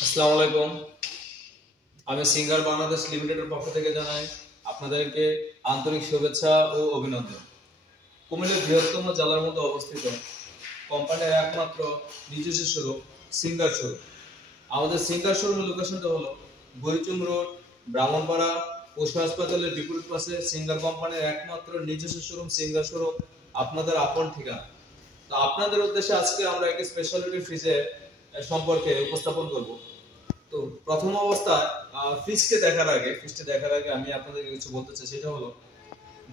আসসালামু আলাইকুম। আমি সিঙ্গার বাংলাদেশ লিমিটেডের পক্ষ থেকে জানাই আপনাদেরকে আন্তরিক শুভেচ্ছা ও অভিনন্দন। কুমিল্লার বৃহত্তম জেলার মধ্যে অবস্থিত কোম্পানির একমাত্র নিজস্ব শোরুম সিঙ্গার শোরুম। আমাদের সিঙ্গার শোরুমের লোকেশনটা হলো বরিচুম রোড, ব্রাহ্মণপাড়া পশু হাসপাতালের বিপরীত পাশে সিঙ্গার কোম্পানির একমাত্র নিজস্ব শোরুম সিঙ্গার শোরুম, আপনাদের আপন ঠিকানা। তো আপনাদের উদ্দেশ্যে আজকে আমরা একটি স্পেশালিটি ফ্রিজের সম্পর্কে উপস্থাপন করব। তো প্রথম অবস্থায় ফ্রিজটা দেখার আগে আমি আপনাদেরকে কিছু বলতে চাই, সেটা হলো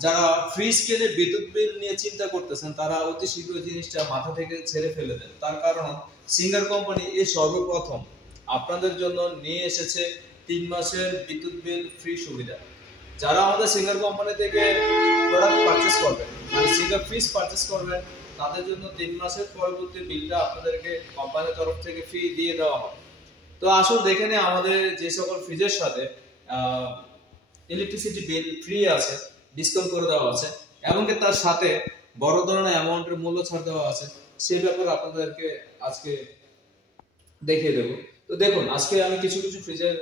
যারা ফ্রিজ কিনে বিদ্যুৎ বিল নিয়ে চিন্তা করতেছেন তারা অতি শীঘ্র জিনিসটা মাথা থেকে ছেড়ে ফেলে দেন। তার কারণ সিঙ্গার কোম্পানি এই সর্বপ্রথম আপনাদের জন্য নিয়ে এসেছে 3 মাসের বিদ্যুৎ বিল ফ্রি সুবিধা। যারা আমাদের সিঙ্গার কোম্পানি থেকে প্রোডাক্ট পারচেজ করবেন, মানে সিঙ্গার ফ্রিজ পারচেজ করবেন, তাদের জন্য 3 মাসের পরবর্তী বিলটা আপনাদেরকে কোম্পানির তরফ থেকে ফ্রি দিয়ে দেওয়া হবে। তো আসলে দেখে নিই আমাদের যে সকল ফ্রিজের সাথে ইলেকট্রিসিটি বিল ফ্রি আছে, ডিসকাউন্ট করে দেওয়া আছে, এবং তার সাথে বড় ধরনের অ্যামাউন্টের মূল্য ছাড় দেওয়া আছে, সেই ব্যাপারে আপনাদেরকে আজকে দেখিয়ে দেবো। তো দেখুন, আজকে আমি কিছু কিছু ফ্রিজের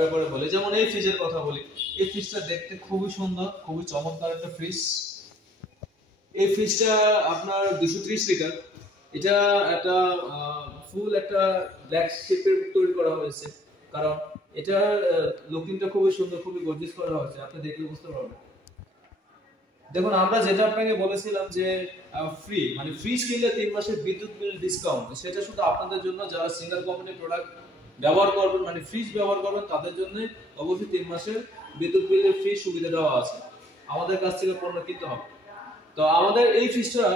ব্যাপারে বলি। যেমন এই ফ্রিজের কথা বলি। এই ফ্রিজটা দেখতে খুবই সুন্দর, খুবই চমৎকার একটা ফ্রিজ। এই ফ্রিজটা আপনার 230 লিটার। এটা একটা ফুল একটা ব্ল্যাক শেপের তৈরি করা হয়েছে, কারণ এটার লুকিংটা খুবই সুন্দর, খুবই গর্জিয়াস করা হয়েছে, আপনি দেখলে বুঝতে পারবেন। দেখুন, আমরা যেটা আপনাকে বলেছিলাম যে ফ্রি, মানে ফ্রিজ কিনলে 3 মাসের বিদ্যুৎ বিল ডিসকাউন্ট, সেটা শুধু আপনাদের জন্য যারা সিঙ্গার কোম্পানির প্রোডাক্ট ব্যবহার করবেন, মানে ফ্রিজ ব্যবহার করবেন, তাদের জন্য অবশ্যই 3 মাসের বিদ্যুৎ বিলের ফ্রি সুবিধা দেওয়া আছে। আমাদের কাছ থেকে পণ্য কিনতে হবে। তো আমাদের এই ফ্রিজটা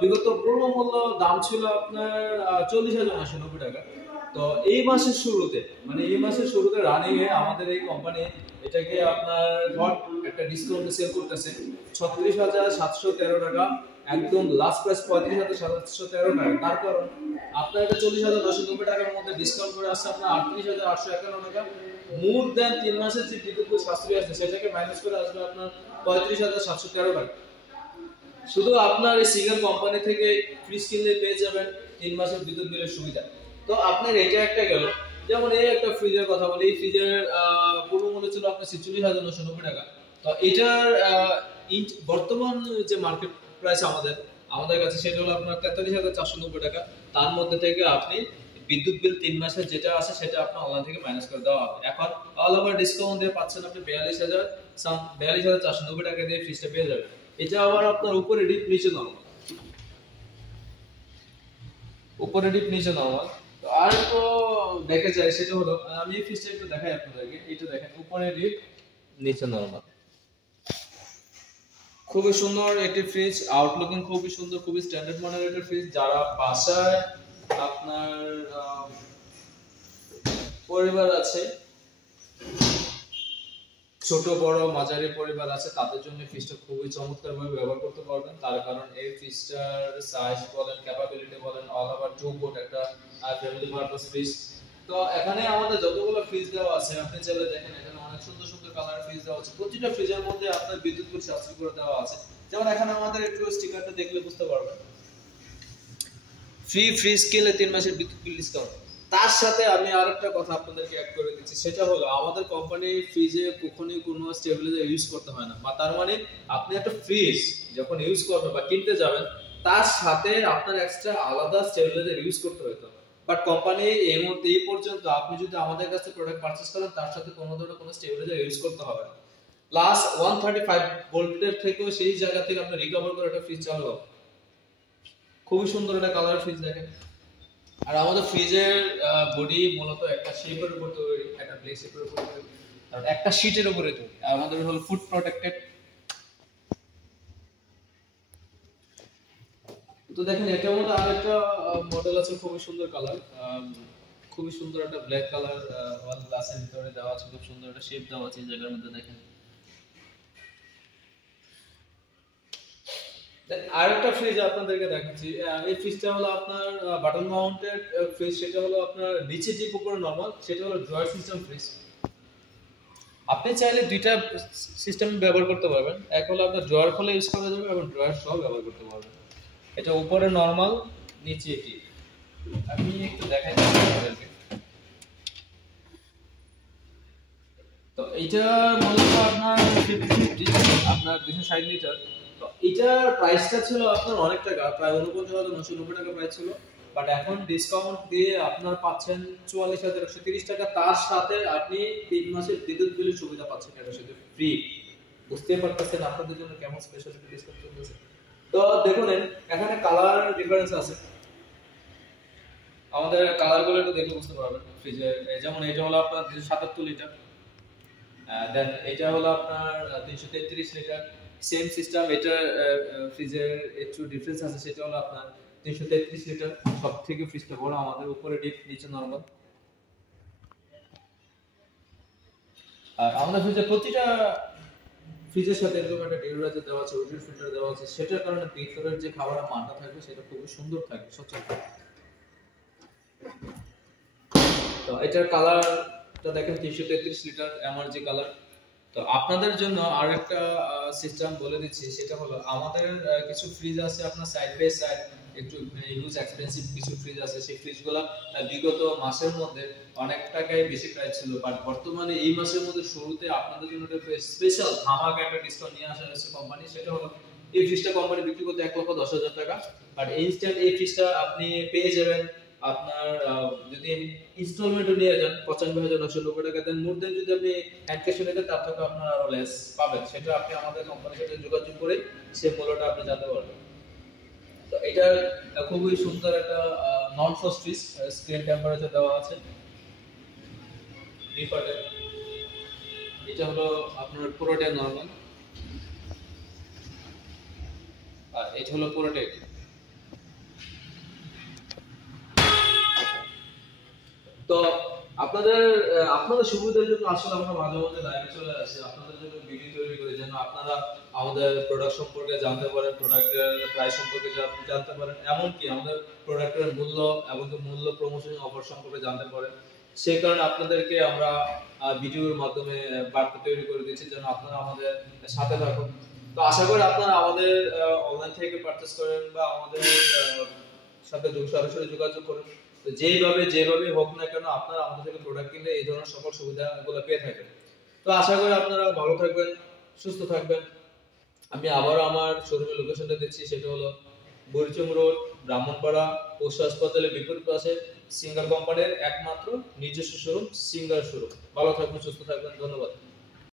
বিগত পূর্ব মূল্য দাম ছিল আপনার 40,990 টাকা। তো এই মাসের শুরুতে, মানে এই মাসের শুরুতে রানিং এ আমাদের এই কোম্পানি এটাকে আপনার হট একটা ডিসকাউন্টে সেল করতেছে 36,713 টাকা। একদম লাস্ট প্রাইস 35,713 টাকা। তার কারণ আপনার এটা 40,990 টাকার মধ্যে ডিসকাউন্ট করে আসছে আপনার 38,851 টাকা। মোর দেন 3 মাসের যে বিদ্যুৎ সাশ্রয় আছে সেটাকে মাইনাস করে আসবে আপনার 35,713 টাকা। শুধু আপনার এই সিঙ্গার কোম্পানি থেকে ফ্রিজ কিনলে পেয়ে যাবেন 3 মাসের বিদ্যুৎ বিলের সুবিধা। তো আপনার এটা একটা গেল। যেমন এই একটা ফ্রিজের কথা বলি। এই ফ্রিজের পূর্ব মূল্য ছিল আপনার 46,990 টাকা। তো এটার বর্তমান যে মার্কেট প্রাইস আমাদের আমাদের কাছে সেটা হলো আপনার 43,490 টাকা। তার মধ্যে থেকে আপনি বিদ্যুৎ বিল 3 মাসের যেটা আছে সেটা আপনার অনলাইন থেকে মাইনাস করে দেওয়া হবে। এখন অল ওভার ডিসকাউন্ট দিয়ে পাচ্ছেন আপনি 42,490 টাকা দিয়ে ফ্রিজটা পেয়ে যাবেন। এটা আবার আপনার উপরে ডিপ নিচে নরমাল, উপরে ডিপ নিচে নরমাল। তো আর তো দেখে যায় সেটা হলো, আমি এই ফ্রিজটা একটু দেখাই আপনাদেরকে। এটা দেখেন, উপরে ডিপ নিচে নরমাল, খুবই সুন্দর একটি ফ্রিজ। আউটলুকিং খুবই সুন্দর, খুবই স্ট্যান্ডার্ড মানের একটা ফ্রিজ। যারা বাসায় আপনার পরিবার আছে, ছোট বড় মাঝারি পরিবার আছে, তাদের জন্য ফ্রিজটা খুবই চমৎকার ভাবে ব্যবহার করতে পারবেন। তার কারণ এই ফ্রিজটার সাইজ বলেন, ক্যাপাবিলিটি বলেন, অল ওভার 2 ফুট একটা ফ্যামিলি পারপাস ফ্রিজ। তো এখানে আমাদের যতগুলো ফ্রিজ দেওয়া আছে আপনি চাইলে দেখেন, এখানে অনেক সুন্দর সুন্দর কালারের ফ্রিজ দেওয়া আছে। প্রতিটা ফ্রিজের মধ্যে আপনার বিদ্যুৎ বিল সাশ্রয় করে দেওয়া আছে। যেমন এখানে আমাদের একটু স্টিকারটা দেখলে বুঝতে পারবেন, ফ্রি ফ্রিজ কিনলে 3 মাসের বিদ্যুৎ বিল ডিসকাউন্ট। তার সাথে আমি আরেকটা কথা আপনাদেরকে অ্যাড করে দিচ্ছি, সেটা হলো আমাদের কোম্পানি ফ্রিজে কখনোই কোনো স্টেবিলাইজার ইউজ করতে হয় না। বা তার মানে আপনি একটা ফ্রিজ যখন ইউজ করবেন বা কিনতে যাবেন, তার সাথে আপনার এক্সট্রা আলাদা স্টেবিলাইজার ইউজ করতে হতো। বাট কোম্পানি এই মুহূর্তে এই পর্যন্ত আপনি যদি আমাদের কাছে প্রোডাক্ট পারচেজ করেন, তার সাথে কোনো ধরনের কোনো স্টেবিলাইজার ইউজ করতে হবে না। প্লাস 135 ভোল্টের থেকেও সেই জায়গা থেকে আপনি রিকভার করে একটা ফ্রিজ চালু হবে। খুবই সুন্দর একটা কালার ফ্রিজ দেখেন। আর আমাদের ফ্রিজের বডি মূলত একটা শেপের উপর তৈরি, একটা ব্লেড শেপের উপর তৈরি, আর একটা শীটের উপরে তৈরি। আমাদের হল ফুড প্রোটেক্টেড। তো দেখেন, এটার মধ্যে আরেকটা মডেল আছে, খুবই সুন্দর কালার, খুবই সুন্দর একটা ব্ল্যাক কালার ওয়াল গ্লাসের ভিতরে দেওয়া আছে, খুব সুন্দর একটা শেপ দেওয়া আছে এই জায়গার মধ্যে দেখেন। আরেকটা ফ্রিজ আপনাদেরকে দেখাচ্ছি। এই ফ্রিজটা হলো আপনার বাটন মাউন্টেড ফ্রিজ। সেটা হলো আপনার নিচে যে উপরে নরমাল, সেটা হলো ড্রয়ার সিস্টেম ফ্রিজ। আপনি চাইলে দুইটা সিস্টেম ব্যবহার করতে পারবেন। এক হলো আপনার ড্রয়ার খুলে ইউজ করা যাবে এবং ড্রয়ার সহ ব্যবহার করতে পারবেন। এটা উপরে নরমাল, নিচে এটি। আমি একটু দেখাই আপনাদেরকে। এইটার মূল্য আপনার 50 আপনার 260 লিটার। তো এটার প্রাইসটা ছিল আপনার অনেক টাকা, প্রায় 49,990 টাকা প্রাইস ছিল। বাট এখন ডিসকাউন্ট দিয়ে আপনার পাচ্ছেন 44,130 টাকা। তার সাথে আপনি 3 মাসের বিদ্যুৎ বিলের সুবিধা পাচ্ছেন এটার সাথে ফ্রি। বুঝতে পারতেছেন আপনাদের জন্য কেমন স্পেশাল ডিসকাউন্ট চলতেছে। তো দেখুন এখানে কালার ডিফারেন্স আছে, আমাদের কালার গুলো একটু দেখে বুঝতে পারবেন। ফ্রিজে যেমন এটা হলো আপনার 277 লিটার, দেন এটা হলো আপনার 333 লিটার। সেম সিস্টেম, এটা ফ্রিজের একটু ডিফারেন্স আছে, সেটা হলো আপনার 333 লিটার। সব থেকে ফ্রিজটা বড়, আমাদের উপরে ডিপ নিচে নরমাল। আর আমাদের ফ্রিজে প্রতিটা ফ্রিজের সাথে এরকম একটা ডিউরাইজার দেওয়া আছে, ওয়েটার ফিল্টার দেওয়া আছে, সেটার কারণে ভিতরের যে খাবারের মানটা থাকবে সেটা খুব সুন্দর থাকবে, সচল থাকবে। তো এটার কালারটা দেখেন 333 লিটার এমআরজি কালার। তো আপনাদের জন্য আরেকটা সিস্টেম বলে দিচ্ছি, সেটা হলো আমাদের কিছু ফ্রিজ আছে আপনার সাইড বাই সাইড একটু ইউজ এক্সপেন্সিভ কিছু ফ্রিজ আছে। সেই ফ্রিজগুলো বিগত মাসের মধ্যে অনেক টাকায় বেশি প্রাইস ছিল, বাট বর্তমানে এই মাসের মধ্যে শুরুতে আপনাদের জন্য একটা স্পেশাল ধামাকা একটা ডিসকাউন্ট নিয়ে আসা হয়েছে কোম্পানি। সেটা হলো এই ফ্রিজটা কোম্পানি বিক্রি করতে 1,10,000 টাকা, বাট ইনস্ট্যান্ট এই ফ্রিজটা আপনি পেয়ে যাবেন আপনার যদি ইনস্টলমেন্টে নিয়ে যান 95,990 টাকা দেন। মোর দেন যদি আপনি হ্যান্ড ক্যাশে নিতে তার থেকে আপনার আরো লেস পাবেন। সেটা আপনি আমাদের কোম্পানির সাথে যোগাযোগ করে সেই মূল্যটা আপনি জানতে পারবেন। তো এটা খুবই সুন্দর একটা নন ফ্রস্ট ফ্রিজ, স্ক্রিন টেম্পারেচার দেওয়া আছে ডিফল্টে। এটা হলো আপনার পুরোটাই নরমাল, আর এটা হলো পুরোটাই। তো আপনাদের সুবিধার জন্য আসলে আমরা মাঝে মাঝে লাইভে চলে আসি, আপনাদের জন্য ভিডিও তৈরি করি যেন আপনারা আমাদের প্রোডাক্ট সম্পর্কে জানতে পারেন, প্রোডাক্টের প্রাইস সম্পর্কে জানতে পারেন, এমনকি আমাদের প্রোডাক্টের মূল্য এবং মূল্য প্রমোশন অফার সম্পর্কে জানতে পারেন। সেই কারণে আপনাদেরকে আমরা ভিডিওর মাধ্যমে বার্তা তৈরি করে দিচ্ছি যেন আপনারা আমাদের সাথে থাকুন। তো আশা করি আপনারা আমাদের অনলাইন থেকে পারচেজ করেন বা আমাদের সাথে সরাসরি যোগাযোগ করুন। তো যেভাবে হোক না কেন আপনারা আমাদের থেকে প্রোডাক্ট কিনলে এই ধরনের সকল সুবিধাগুলো পেয়ে থাকবেন। তো আশা করি আপনারা ভালো থাকবেন, সুস্থ থাকবেন। আমি আবারও আমার শোরুমের লোকেশনটা দিচ্ছি, সেটা হলো বুড়িচং রোড, ব্রাহ্মণপাড়া পশু হাসপাতালের বিপরীত পাশে সিঙ্গার কোম্পানির একমাত্র নিজস্ব শোরুম সিঙ্গার শোরুম। ভালো থাকবেন, সুস্থ থাকবেন, ধন্যবাদ।